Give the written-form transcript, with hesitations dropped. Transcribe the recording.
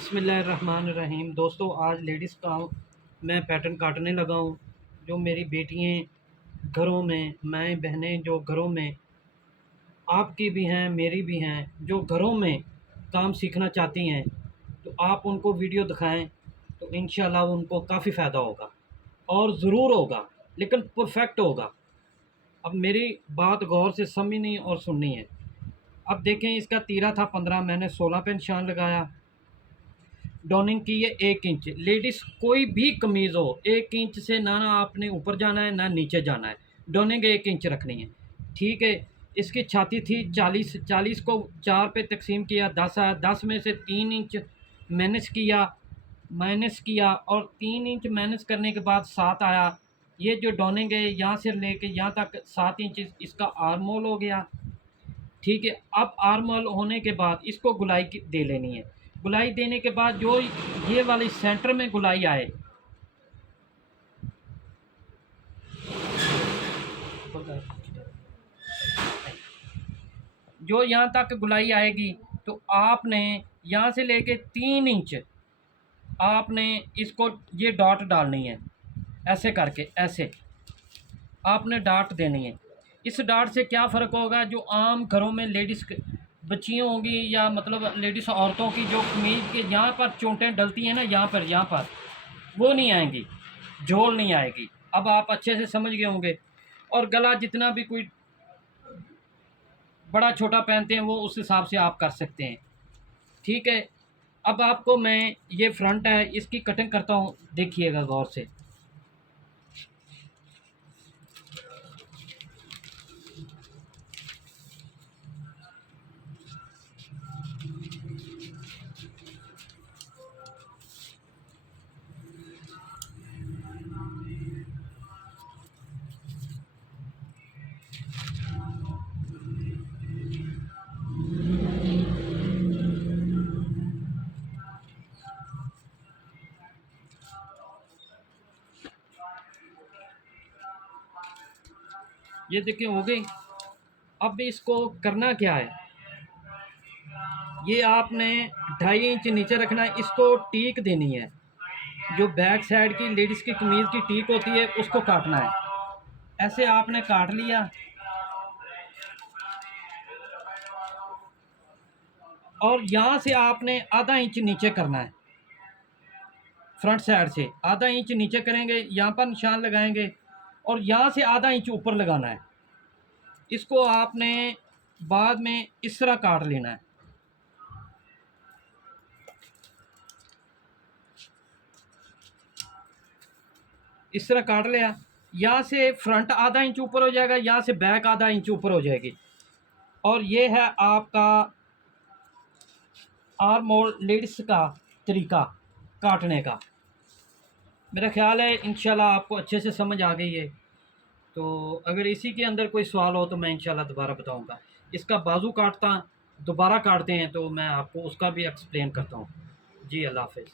बिस्मिल्लाहिर्रहमानिर्रहीम। दोस्तों, आज लेडीज़ का मैं पैटर्न काटने लगा हूँ। जो मेरी बेटियाँ घरों में, माएँ बहनें जो घरों में, आपकी भी हैं मेरी भी हैं, जो घरों में काम सीखना चाहती हैं, तो आप उनको वीडियो दिखाएं तो इंशाल्लाह उनको काफ़ी फ़ायदा होगा और ज़रूर होगा, लेकिन परफेक्ट होगा। अब मेरी बात गौर से समझनी और सुननी है। अब देखें, इसका तीरा था 15, मैंने 16 पे निशान लगाया। डॉनिंग की है 1 इंच। लेडीज़ कोई भी कमीज़ हो, 1 इंच से ना आपने ऊपर जाना है ना नीचे जाना है। डॉनिंग 1 इंच रखनी है, ठीक है। इसकी छाती थी 40 को 4 पे तकसीम किया, 10 आया। 10 में से 3 इंच माइनस किया और 3 इंच माइनस करने के बाद 7 आया। ये जो डॉनिंग है यहाँ से लेके यहाँ तक 7 इंच इसका आर्म होल हो गया, ठीक है। अब आर्म होल होने के बाद इसको गुलाई दे लेनी है। गुलाई देने के बाद जो ये वाली सेंटर में गुलाई आए, जो यहाँ तक गुलाई आएगी, तो आपने यहाँ से लेके 3 इंच आपने इसको ये डॉट डालनी है। ऐसे करके ऐसे आपने डॉट देनी है। इस डॉट से क्या फ़र्क होगा, जो आम घरों में लेडीज़ बच्चियों होंगी या मतलब लेडीज़ औरतों की जो कमीज़ के यहाँ पर चोंटें डलती हैं ना, यहाँ पर वो नहीं आएंगी, झोल नहीं आएगी। अब आप अच्छे से समझ गए होंगे। और गला जितना भी कोई बड़ा छोटा पहनते हैं वो उस हिसाब से आप कर सकते हैं, ठीक है। अब आपको मैं ये फ्रंट है इसकी कटिंग करता हूँ, देखिएगा गौर से। ये देखिए हो गई। अब इसको करना क्या है, ये आपने 2.5 इंच नीचे रखना है, इसको टीक देनी है। जो बैक साइड की लेडीज़ की कमीज़ की टीक होती है उसको काटना है। ऐसे आपने काट लिया और यहाँ से आपने आधा इंच नीचे करना है। फ्रंट साइड से आधा इंच नीचे करेंगे, यहाँ पर निशान लगाएंगे और यहाँ से आधा इंच ऊपर लगाना है। इसको आपने बाद में इस तरह काट लेना है। इस तरह काट लिया, यहाँ से फ्रंट आधा इंच ऊपर हो जाएगा, यहाँ से बैक आधा इंच ऊपर हो जाएगी। और ये है आपका आर्म होल लेडीज़ का तरीका काटने का। मेरा ख्याल है इंशाल्लाह आपको अच्छे से समझ आ गई है। तो अगर इसी के अंदर कोई सवाल हो तो मैं इंशाल्लाह दोबारा बताऊंगा। इसका बाजू काटता दोबारा काटते हैं तो मैं आपको उसका भी एक्सप्लेन करता हूँ। जी, अल्लाह हाफ़िज़।